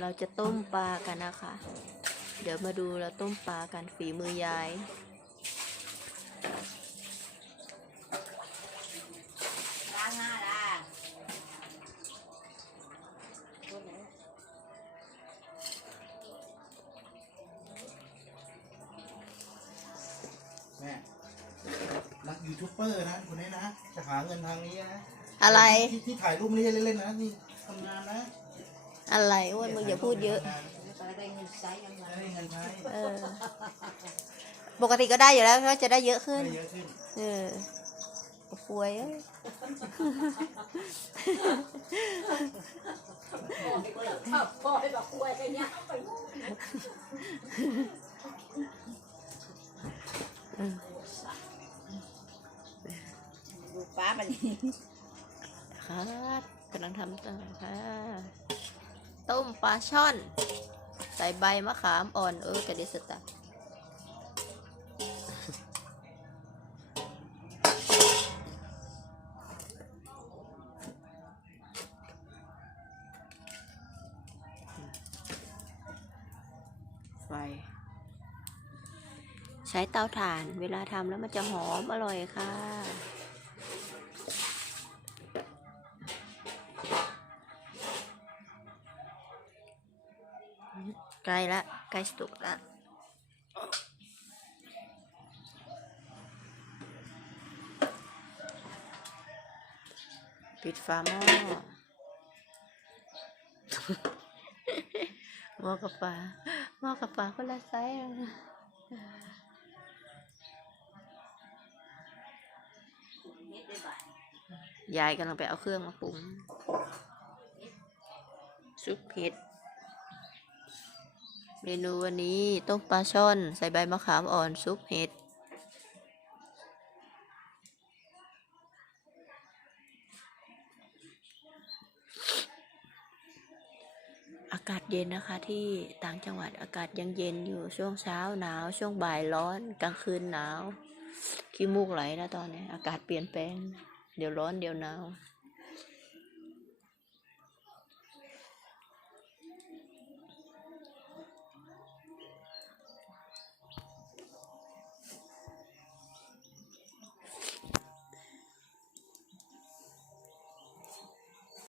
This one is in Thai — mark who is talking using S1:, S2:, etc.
S1: เราจะต้มปลากันนะคะ เดี๋ยวมาดูเราต้มปลากันฝีมือยาย
S2: ล้างหน้าละ
S3: แม่นักยูทูบเบอร์นะคนนี้นะ จะหาเงินทางนี้นะ
S1: อะไร
S3: ที่ที่ถ่ายรูปไม่ใช่เล่นๆนะนี่ทำงานนะ
S1: อะไรอ้วนมึงอย่าพูดเยอะ
S2: ปได้เงินใช้ยังไง
S3: ได้เงินใช้
S1: เออ ปกติก็ได้อยู่แล้วก็จะได้เยอะขึ้น
S3: เยอะขึ้น
S1: เออฟวยเอ้ย
S2: พ่อให้บอกกล้วยกันเนี่ยปดูป้ามัน
S1: ครับกำลังทำต่อค่ะ ต้มปลาช่อน ใส่ใบมะขามอ่อน เออกระเดสตาไฟ ใช้เตาถ่าน เวลาทำแล้วมันจะหอมอร่อยค่ะ ใกล้ละใกล้สุกละปิดฝาหม้อหม้อกับฝาหม้อกับฝาคนละไซส์อะ
S2: นิดได้บ่าย
S1: ยายกำลังไปเอาเครื่องมาปรุงซุปเห็ด เมนูวันนี้ต้มปลาช่อนใส่ใบมะขามอ่อนซุปเห็ด อากาศเย็นนะคะที่ต่างจังหวัดอากาศยังเย็นอยู่ช่วงเช้าหนาว ช่วงบ่ายร้อนกลางคืนหนาวขี้มูกไหลแล้วตอนนี้ อากาศเปลี่ยนแปลง เดี๋ยวร้อนเดี๋ยวหนาว